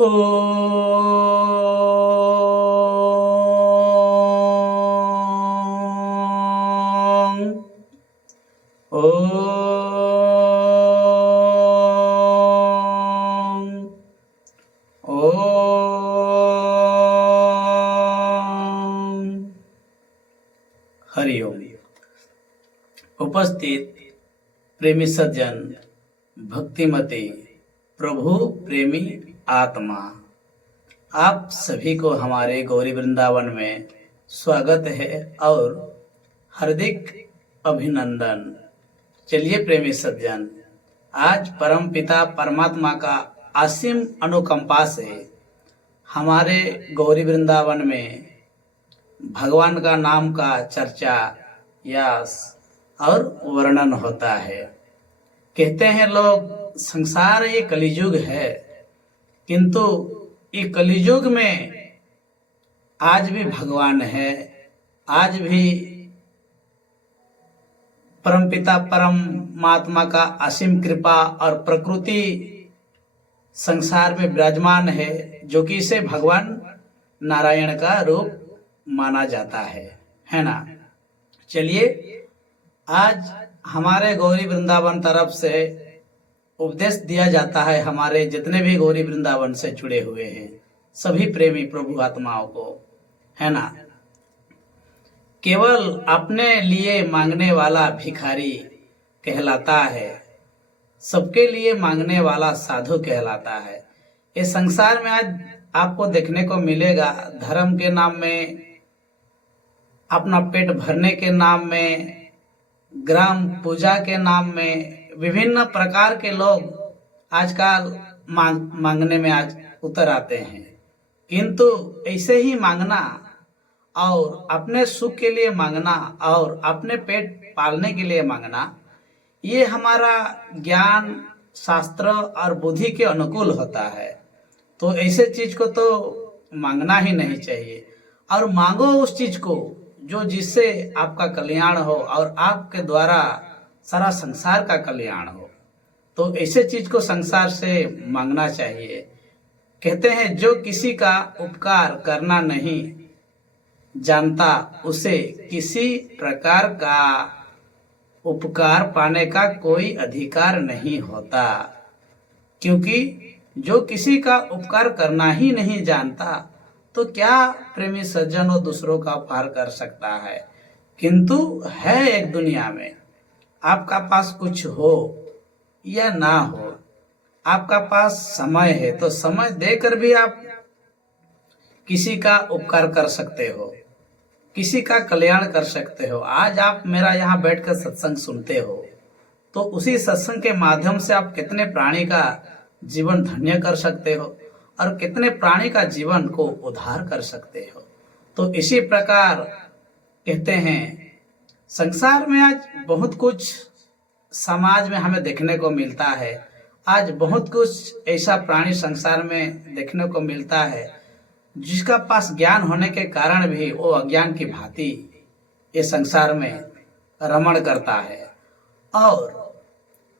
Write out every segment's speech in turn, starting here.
ओम ओम ओम हरिओम। उपस्थित प्रेमी सज्जन, भक्तिमती, प्रभु प्रेमी आत्मा, आप सभी को हमारे गौरी वृंदावन में स्वागत है और हार्दिक अभिनंदन। चलिए प्रेमी सज्जन, आज परम पिता परमात्मा का असीम अनुकंपा से हमारे गौरी वृंदावन में भगवान का नाम का चर्चा यश और वर्णन होता है। कहते हैं लोग संसार ये कलियुग है, किंतु ये कलियुग में आज भी भगवान है, आज भी परमपिता परमात्मा का असीम कृपा और प्रकृति संसार में विराजमान है, जो कि इसे भगवान नारायण का रूप माना जाता है ना। चलिए, आज हमारे गौरी वृंदावन तरफ से उपदेश दिया जाता है हमारे जितने भी गौरी वृंदावन से जुड़े हुए हैं सभी प्रेमी प्रभु आत्माओं को, है ना। केवल अपने लिए मांगने वाला भिखारी कहलाता है, सबके लिए मांगने वाला साधु कहलाता है। ये संसार में आज आपको देखने को मिलेगा, धर्म के नाम में, अपना पेट भरने के नाम में, ग्राम पूजा के नाम में विभिन्न प्रकार के लोग आजकल मांगने में आज उतर आते हैं। किंतु ऐसे ही मांगना और अपने सुख के लिए मांगना और अपने पेट पालने के लिए मांगना, ये हमारा ज्ञान शास्त्र और बुद्धि के अनुकूल होता है। तो ऐसे चीज को तो मांगना ही नहीं चाहिए, और मांगो उस चीज को जो जिससे आपका कल्याण हो और आपके द्वारा सारा संसार का कल्याण हो। तो ऐसे चीज को संसार से मांगना चाहिए। कहते हैं जो किसी का उपकार करना नहीं जानता, उसे किसी प्रकार का उपकार पाने का कोई अधिकार नहीं होता। क्योंकि जो किसी का उपकार करना ही नहीं जानता, तो क्या प्रेमी सज्जन वो दूसरों का उपकार कर सकता है। किंतु है एक दुनिया में, आपका पास कुछ हो या ना हो, आपका पास समय है तो समय देकर भी आप किसी का उपकार कर सकते हो, किसी का कल्याण कर सकते हो। आज आप मेरा यहाँ बैठकर सत्संग सुनते हो, तो उसी सत्संग के माध्यम से आप कितने प्राणी का जीवन धन्य कर सकते हो और कितने प्राणी का जीवन को उद्धार कर सकते हो। तो इसी प्रकार कहते हैं संसार में आज बहुत कुछ समाज में हमें देखने को मिलता है। आज बहुत कुछ ऐसा प्राणी संसार में देखने को मिलता है जिसका पास ज्ञान होने के कारण भी वो अज्ञान की भांति ये संसार में रमण करता है, और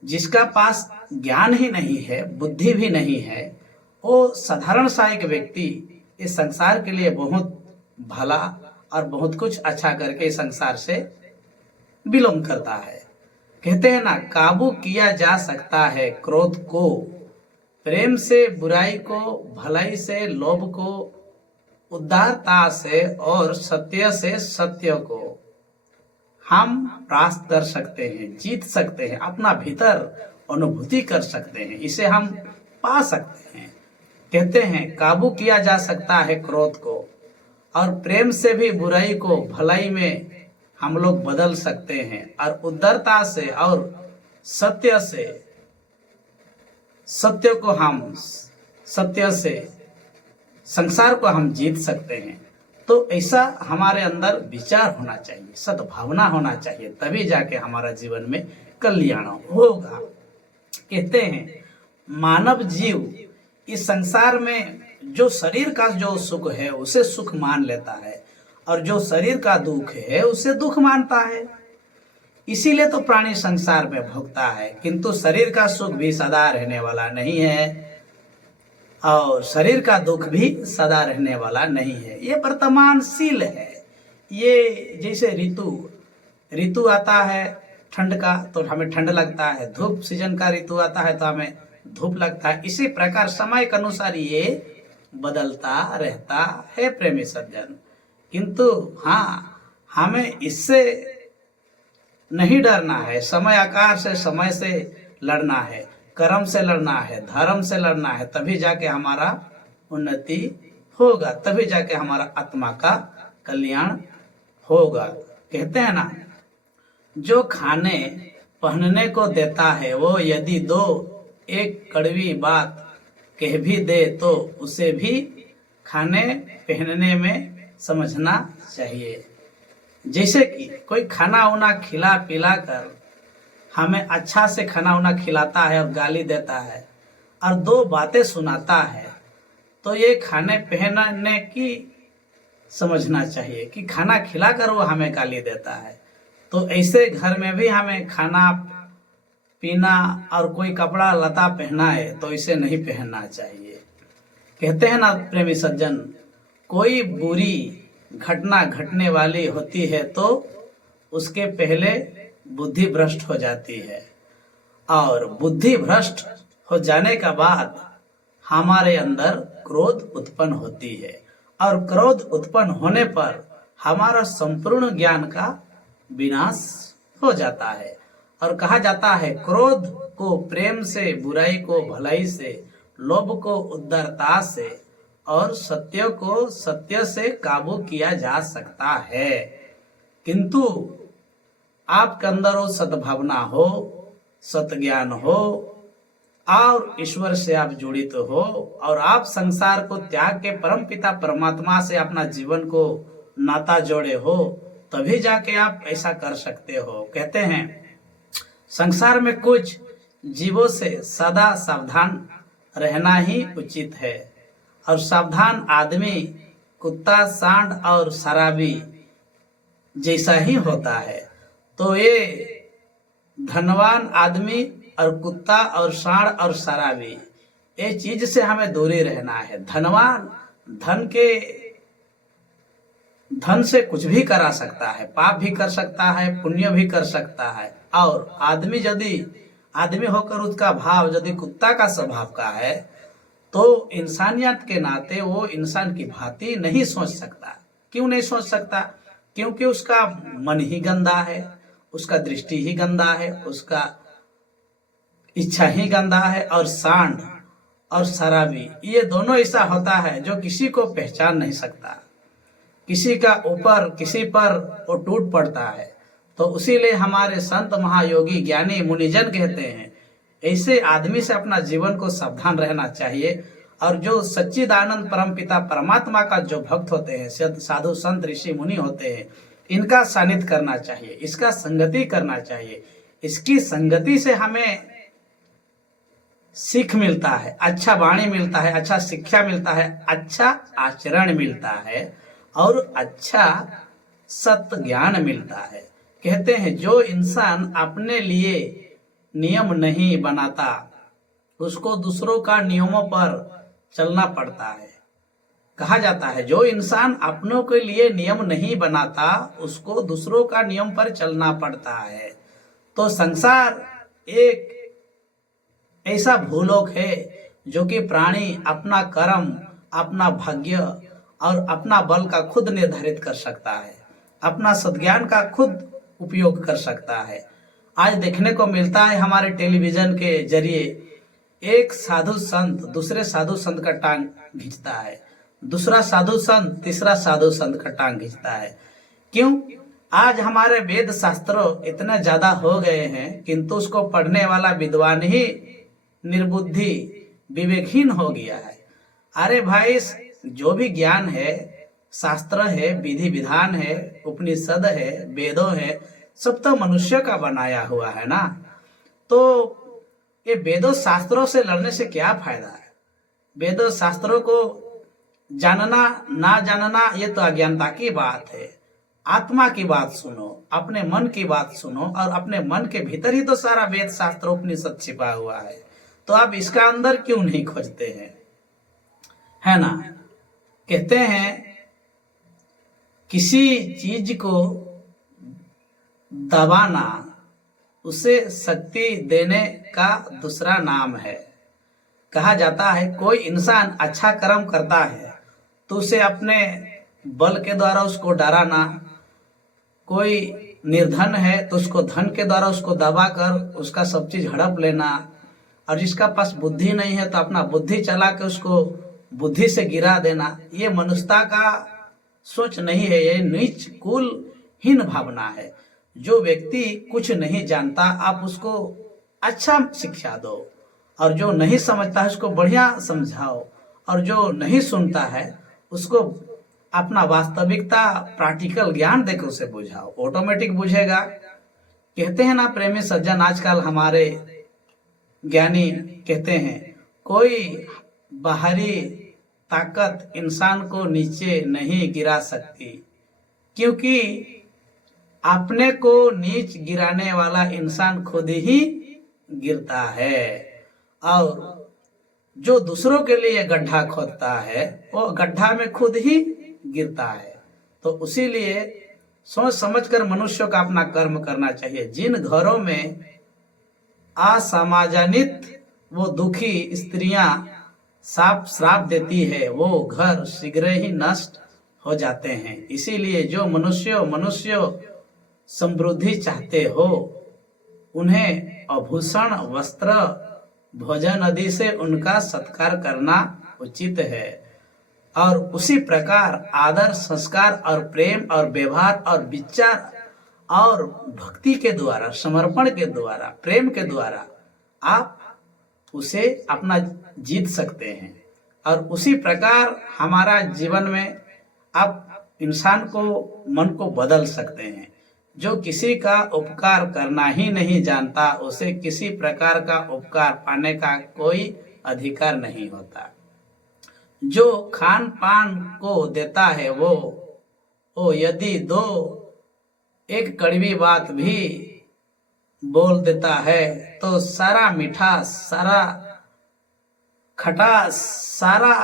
जिसका पास ज्ञान ही नहीं है, बुद्धि भी नहीं है, वो साधारण सा एक व्यक्ति इस संसार के लिए बहुत भला और बहुत कुछ अच्छा करके इस संसार से बिलोंग करता है। कहते हैं ना, काबू किया जा सकता है क्रोध को, प्रेम से बुराई को, भलाई से लोभ को, उदारता से और सत्य से सत्य को हम प्राप्त कर सकते हैं, जीत सकते हैं, अपना भीतर अनुभूति कर सकते हैं, इसे हम पा सकते हैं। कहते हैं काबू किया जा सकता है क्रोध को, और प्रेम से भी बुराई को भलाई में हम लोग बदल सकते हैं, और उदारता से और सत्य से, सत्य को हम, सत्य से संसार को हम जीत सकते हैं। तो ऐसा हमारे अंदर विचार होना चाहिए, सद्भावना होना चाहिए, तभी जाके हमारा जीवन में कल्याण होगा। कहते हैं मानव जीव इस संसार में जो शरीर का जो सुख है उसे सुख मान लेता है, और जो शरीर का दुख है उसे दुख मानता है। इसीलिए तो प्राणी संसार में भोगता है, किंतु शरीर का सुख भी सदा रहने वाला नहीं है। और शरीर का दुख भी सदा रहने वाला नहीं है, ये वर्तमानशील है। ये जैसे ऋतु ऋतु आता है ठंड का तो हमें ठंड लगता है, धूप सीजन का ऋतु आता है तो हमें धूप लगता है। इसी प्रकार समय के अनुसार ये बदलता रहता है प्रेमी सज्जन। किंतु हाँ, हमें इससे नहीं डरना है, समय आकार से, समय से लड़ना है, कर्म से लड़ना है, धर्म से लड़ना है, तभी जाके हमारा उन्नति होगा, तभी जाके हमारा आत्मा का कल्याण होगा। कहते हैं ना, जो खाने पहनने को देता है वो यदि दो एक कड़वी बात कह भी दे तो उसे भी खाने पहनने में समझना चाहिए। जैसे कि कोई खाना उना खिला पिला कर हमें अच्छा से खाना उना खिलाता है और गाली देता है और दो बातें सुनाता है, तो ये खाने पहनने की समझना चाहिए कि खाना खिलाकर वो हमें गाली देता है। तो ऐसे घर में भी हमें खाना पीना और कोई कपड़ा लता पहनाए तो इसे नहीं पहनना चाहिए। कहते हैं ना प्रेमी सज्जन, कोई बुरी घटना घटने वाली होती है तो उसके पहले बुद्धि भ्रष्ट हो जाती है, और बुद्धि भ्रष्ट हो जाने के बाद हमारे अंदर क्रोध उत्पन्न होती है, और क्रोध उत्पन्न होने पर हमारा संपूर्ण ज्ञान का विनाश हो जाता है। और कहा जाता है, क्रोध को प्रेम से, बुराई को भलाई से, लोभ को उदारता से और सत्य को सत्य से काबू किया जा सकता है। किंतु आपके अंदर वो सद्भावना हो, सतज्ञान हो और ईश्वर से आप जुड़ित हो और आप संसार को त्याग के परम पिता परमात्मा से अपना जीवन को नाता जोड़े हो, तभी जाके आप ऐसा कर सकते हो। कहते हैं, संसार में कुछ जीवों से सदा सावधान रहना ही उचित है, और सावधान आदमी कुत्ता, सांड और शराबी जैसा ही होता है। तो ये धनवान आदमी और कुत्ता और सांड और शराबी, ये चीज से हमें दूरी रहना है। धनवान धन से कुछ भी करा सकता है, पाप भी कर सकता है, पुण्य भी कर सकता है। और आदमी यदि आदमी होकर उसका भाव यदि कुत्ता का स्वभाव का है तो इंसानियत के नाते वो इंसान की भांति नहीं सोच सकता। क्यों नहीं सोच सकता? क्योंकि उसका मन ही गंदा है, उसका दृष्टि ही गंदा है, उसका इच्छा ही गंदा है। और सांड और शराबी, ये दोनों ऐसा होता है जो किसी को पहचान नहीं सकता, किसी का ऊपर किसी पर वो टूट पड़ता है। तो उसीलिए हमारे संत महायोगी ज्ञानी मुनिजन कहते हैं, ऐसे आदमी से अपना जीवन को सावधान रहना चाहिए। और जो सच्चिदानंद परम पिता परमात्मा का जो भक्त होते हैं, साधु संत ऋषि मुनि होते हैं, इनका सानिध्य करना चाहिए, इसका संगति करना चाहिए। इसकी संगति से हमें सीख मिलता है, अच्छा वाणी मिलता है, अच्छा शिक्षा मिलता है, अच्छा आचरण मिलता है और अच्छा सत्य ज्ञान मिलता है। कहते हैं, जो इंसान अपने लिए नियम नहीं बनाता उसको दूसरों का नियमों पर चलना पड़ता है। कहा जाता है, जो इंसान अपनों के लिए नियम नहीं बनाता उसको दूसरों का नियम पर चलना पड़ता है। तो संसार एक ऐसा भूलोक है जो कि प्राणी अपना कर्म, अपना भाग्य और अपना बल का खुद निर्धारित कर सकता है, अपना सद्ज्ञान का खुद उपयोग कर सकता है। आज देखने को मिलता है हमारे टेलीविजन के जरिए, एक साधु संत दूसरे साधु संत का टांग खींचता है, दूसरा साधु संत तीसरा साधु संत का टांग खींचता है। क्यों? आज हमारे वेद शास्त्र इतने ज्यादा हो गए हैं, किंतु उसको पढ़ने वाला विद्वान ही निर्बुद्धि विवेकहीन हो गया है। अरे भाई, जो भी ज्ञान है, शास्त्र है, विधि विधान है, उपनिषद है, वेदों है, सब तो मनुष्य का बनाया हुआ है ना। तो ये वेदों शास्त्रों से लड़ने से क्या फायदा है? वेदों शास्त्रों को जानना ना जानना ये तो अज्ञानता की बात है। आत्मा की बात सुनो, अपने मन की बात सुनो, और अपने मन के भीतर ही तो सारा वेद शास्त्र उपनिषद छिपा हुआ है। तो आप इसका अंदर क्यों नहीं खोजते हैं? है ना। कहते हैं किसी चीज को दबाना उसे शक्ति देने का दूसरा नाम है। कहा जाता है कोई इंसान अच्छा कर्म करता है तो उसे अपने बल के द्वारा उसको डराना, कोई निर्धन है तो उसको धन के द्वारा उसको दबा कर उसका सब चीज हड़प लेना, और जिसका पास बुद्धि नहीं है तो अपना बुद्धि चला के उसको बुद्धि से गिरा देना, ये मनुष्यता का सोच नहीं है, ये नीच कुलहीन भावना है। जो व्यक्ति कुछ नहीं जानता आप उसको अच्छा शिक्षा दो, और जो नहीं समझता है उसको बढ़िया समझाओ, और जो नहीं सुनता है उसको अपना वास्तविकता प्रैक्टिकल ज्ञान देकर उसे बुझाओ, ऑटोमेटिक बुझेगा। कहते हैं ना प्रेमी सज्जन, आजकल हमारे ज्ञानी कहते हैं कोई बाहरी ताकत इंसान को नीचे नहीं गिरा सकती, क्योंकि अपने को नीच गिराने वाला इंसान खुद ही गिरता है, और जो दूसरों के लिए गड्ढा खोदता है वो गड्ढा में खुद ही गिरता है। तो उसी लिए सोच समझकर मनुष्य को अपना कर्म करना चाहिए। जिन घरों में असमाजनित वो दुखी स्त्रियां साफ श्राप देती है वो घर शीघ्र ही नष्ट हो जाते हैं। इसीलिए जो मनुष्य समृद्धि चाहते हो उन्हें आभूषण, वस्त्र, भोजन आदि से उनका सत्कार करना उचित है, और उसी प्रकार आदर, संस्कार और प्रेम और व्यवहार और विचार और भक्ति के द्वारा, समर्पण के द्वारा, प्रेम के द्वारा आप उसे अपना जीत सकते हैं। और उसी प्रकार हमारा जीवन में आप इंसान को, मन को बदल सकते हैं। जो किसी का उपकार करना ही नहीं जानता उसे किसी प्रकार का उपकार पाने का कोई अधिकार नहीं होता। जो खान पान को देता है वो यदि दो एक कड़वी बात भी बोल देता है तो सारा मीठा, सारा खटास, सारा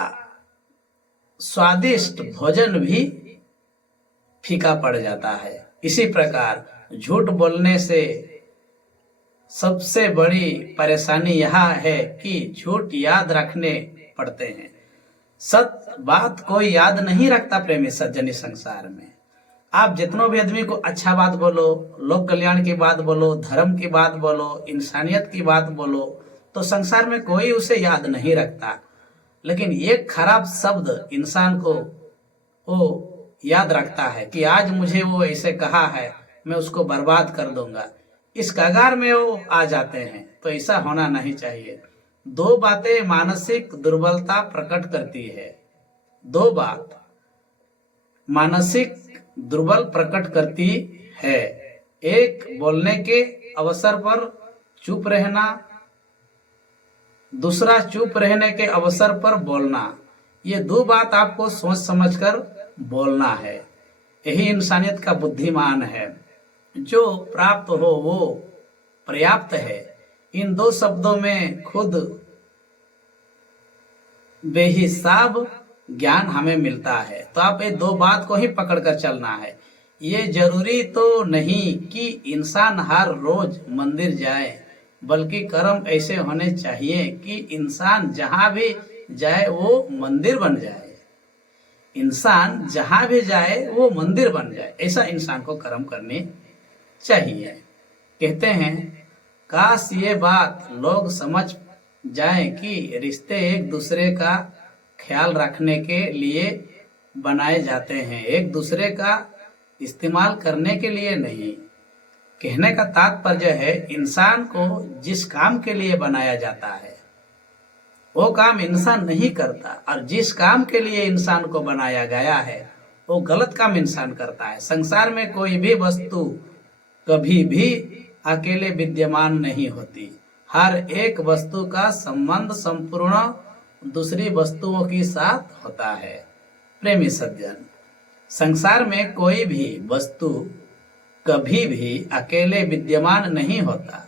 स्वादिष्ट भोजन भी फीका पड़ जाता है। इसी प्रकार झूठ बोलने से सबसे बड़ी परेशानी यह है कि झूठ याद रखने पड़ते हैं। सत्य बात कोई याद नहीं रखता प्रेमी सज्जन इस संसार में। आप जितनों भी आदमी को अच्छा बात बोलो, लोक कल्याण की बात बोलो, धर्म की बात बोलो, इंसानियत की बात बोलो, तो संसार में कोई उसे याद नहीं रखता। लेकिन एक खराब शब्द इंसान को वो याद रखता है कि आज मुझे वो ऐसे कहा है, मैं उसको बर्बाद कर दूंगा, इस कगार में वो आ जाते हैं। तो ऐसा होना नहीं चाहिए। दो बातें मानसिक दुर्बलता प्रकट करती है। दो बात मानसिक दुर्बल प्रकट करती है। एक, बोलने के अवसर पर चुप रहना, दूसरा चुप रहने के अवसर पर बोलना। ये दो बात आपको सोच समझकर बोलना है। यही इंसानियत का बुद्धिमान है। जो प्राप्त हो वो पर्याप्त है। इन दो शब्दों में खुद बेहिसाब ज्ञान हमें मिलता है। तो आप ये दो बात को ही पकड़कर चलना है। ये जरूरी तो नहीं कि इंसान हर रोज मंदिर जाए, बल्कि कर्म ऐसे होने चाहिए कि इंसान जहां भी जाए वो मंदिर बन जाए। इंसान जहां भी जाए वो मंदिर बन जाए, ऐसा इंसान को कर्म करने चाहिए। कहते हैं काश ये बात लोग समझ जाएं कि रिश्ते एक दूसरे का ख्याल रखने के लिए बनाए जाते हैं, एक दूसरे का इस्तेमाल करने के लिए नहीं। कहने का तात्पर्य है इंसान को जिस काम के लिए बनाया जाता है वो काम इंसान नहीं करता, और जिस काम के लिए इंसान को बनाया गया है वो गलत काम इंसान करता है। संसार में कोई भी वस्तु कभी भी अकेले विद्यमान नहीं होती। हर एक वस्तु का संबंध संपूर्ण दूसरी वस्तुओं के साथ होता है। प्रेमी सज्जन, संसार में कोई भी वस्तु कभी भी अकेले विद्यमान नहीं होता।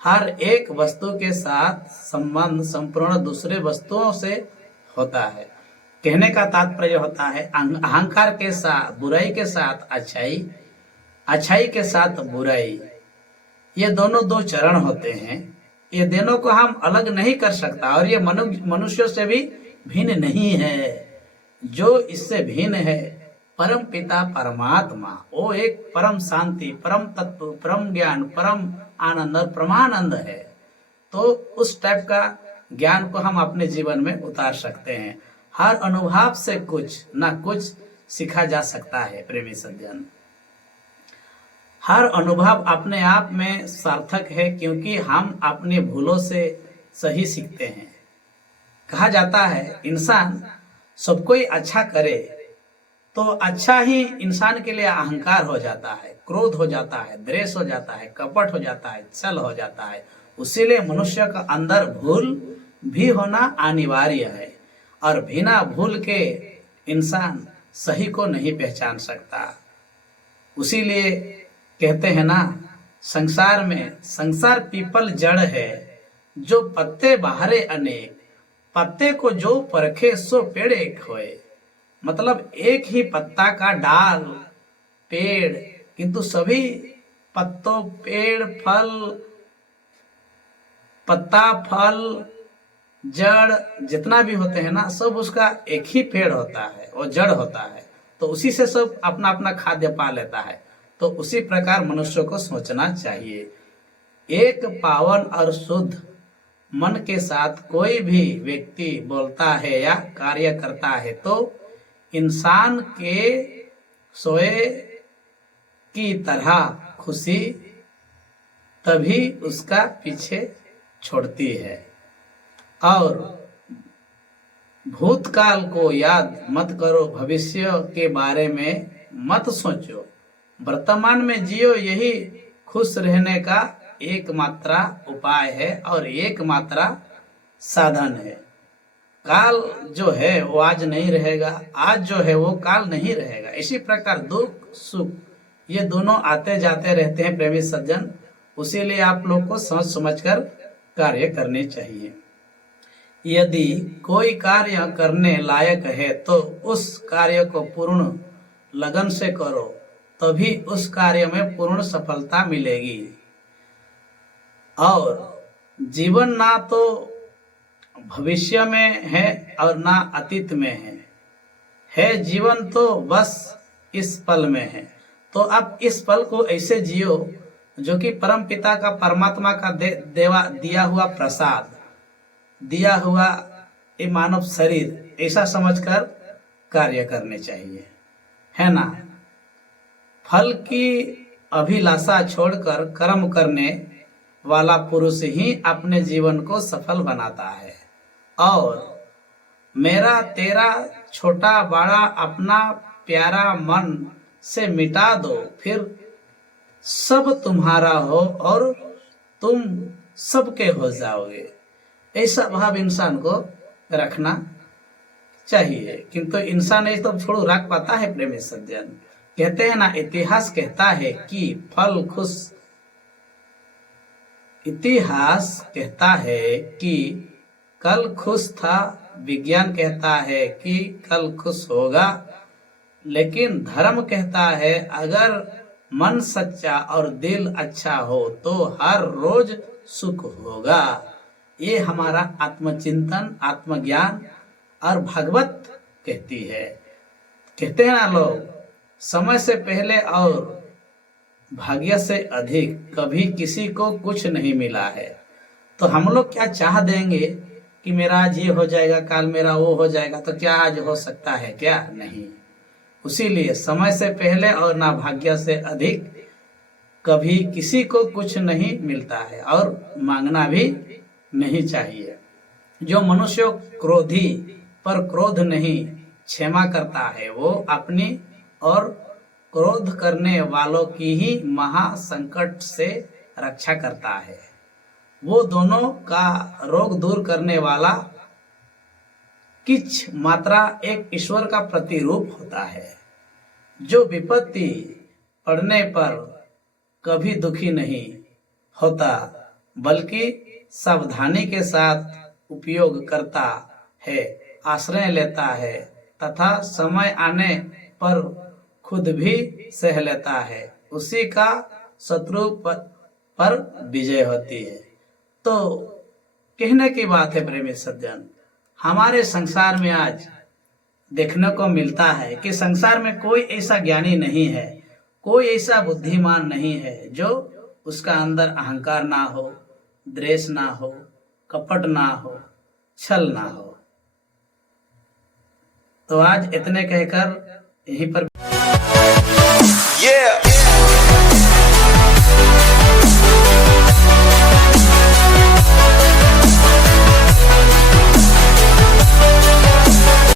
हर एक वस्तु के साथ संबंध संपूर्ण दूसरे वस्तुओं से होता है। कहने का तात्पर्य होता है अहंकार के साथ बुराई के साथ अच्छाई, अच्छाई के साथ बुराई, ये दोनों दो चरण होते हैं। ये दोनों को हम अलग नहीं कर सकता और ये मनुष्यों से भी भिन्न नहीं है। जो इससे भिन्न है परम पिता परमात्मा, वो एक परम शांति, परम तत्व, परम ज्ञान, परम आनंद और परमानंद है। तो उस टाइप का ज्ञान को हम अपने जीवन में उतार सकते हैं। हर अनुभव से कुछ ना कुछ सीखा जा सकता है प्रेमी सज्जन। हर अनुभव अपने आप में सार्थक है, क्योंकि हम अपनी भूलों से सही सीखते हैं। कहा जाता है इंसान सब कोई अच्छा करे तो अच्छा ही इंसान के लिए अहंकार हो जाता है, क्रोध हो जाता है, द्वेष हो जाता है, कपट हो जाता है, छल हो जाता है। उसीलिए मनुष्य का अंदर भूल भी होना अनिवार्य है, और बिना भूल के इंसान सही को नहीं पहचान सकता। उसीलिए कहते हैं ना, संसार पीपल जड़ है, जो पत्ते बाहरे अनेक, पत्ते को जो परखे सो पेड़ एक होए। मतलब एक ही पत्ता का डाल पेड़, किंतु सभी पत्तों, पेड़, फल, पत्ता, फल, जड़ जितना भी होते हैं ना, सब उसका एक ही पेड़ होता है, वो जड़ होता है। तो उसी से सब अपना अपना खाद्य पा लेता है। तो उसी प्रकार मनुष्य को सोचना चाहिए। एक पावन और शुद्ध मन के साथ कोई भी व्यक्ति बोलता है या कार्य करता है तो इंसान के सोए की तरह खुशी तभी उसका पीछे छोड़ती है। और भूतकाल को याद मत करो, भविष्य के बारे में मत सोचो, वर्तमान में जियो, यही खुश रहने का एकमात्र उपाय है और एकमात्र साधन है। काल जो है वो आज नहीं रहेगा, आज जो है वो काल नहीं रहेगा। इसी प्रकार दुख सुख ये दोनों आते जाते रहते हैं प्रेमी सज्जन। उसीलिए आप लोग को सोच समझकर कार्य करने चाहिए। यदि कोई कार्य करने लायक है तो उस कार्य को पूर्ण लगन से करो, तभी उस कार्य में पूर्ण सफलता मिलेगी। और जीवन ना तो भविष्य में है और ना अतीत में है जीवन तो बस इस पल में है। तो आप इस पल को ऐसे जियो जो कि परम पिता का, परमात्मा का दिया हुआ प्रसाद, दिया हुआ ये मानव शरीर, ऐसा समझकर कार्य करने चाहिए, है ना। फल की अभिलाषा छोड़कर कर्म करने वाला पुरुष ही अपने जीवन को सफल बनाता है। और मेरा तेरा छोटा बड़ा अपना प्यारा मन से मिटा दो, फिर सब तुम्हारा हो और तुम सबके हो जाओगे। ऐसा भाव इंसान को रखना चाहिए, किंतु इंसान ये तो छोड़ो रख पाता है प्रेमी सज्जन। कहते हैं ना, इतिहास कहता है कि इतिहास कहता है कि कल खुश था, विज्ञान कहता है कि कल खुश होगा, लेकिन धर्म कहता है अगर मन सच्चा और दिल अच्छा हो तो हर रोज सुख होगा। ये हमारा आत्मचिंतन, आत्मज्ञान और भगवत कहती है। कहते हैं ना लोग, समय से पहले और भाग्य से अधिक कभी किसी को कुछ नहीं मिला है। तो हम लोग क्या चाह देंगे कि मेरा आज ये हो जाएगा, कल मेरा वो हो जाएगा, तो क्या आज हो सकता है? क्या नहीं। उसीलिए समय से पहले और ना भाग्य से अधिक कभी किसी को कुछ नहीं मिलता है और मांगना भी नहीं चाहिए। जो मनुष्य क्रोधी पर क्रोध नहीं क्षमा करता है, वो अपनी और क्रोध करने वालों की ही महासंकट से रक्षा करता है। वो दोनों का रोग दूर करने वाला किच मात्रा एक ईश्वर का प्रतिरूप होता है, जो विपत्ति पड़ने पर कभी दुखी नहीं होता, बल्कि सावधानी के साथ उपयोग करता है आश्रय लेता है तथा समय आने पर खुद भी सह लेता है, उसी का शत्रु पर विजय होती है। तो कहने की बात है प्रेमी सज्जन, हमारे संसार में आज देखने को मिलता है कि संसार में कोई ऐसा ज्ञानी नहीं है, कोई ऐसा बुद्धिमान नहीं है जो उसका अंदर अहंकार ना हो, द्वेष ना हो, कपट ना हो, छल ना हो। तो आज इतने कहकर यहीं पर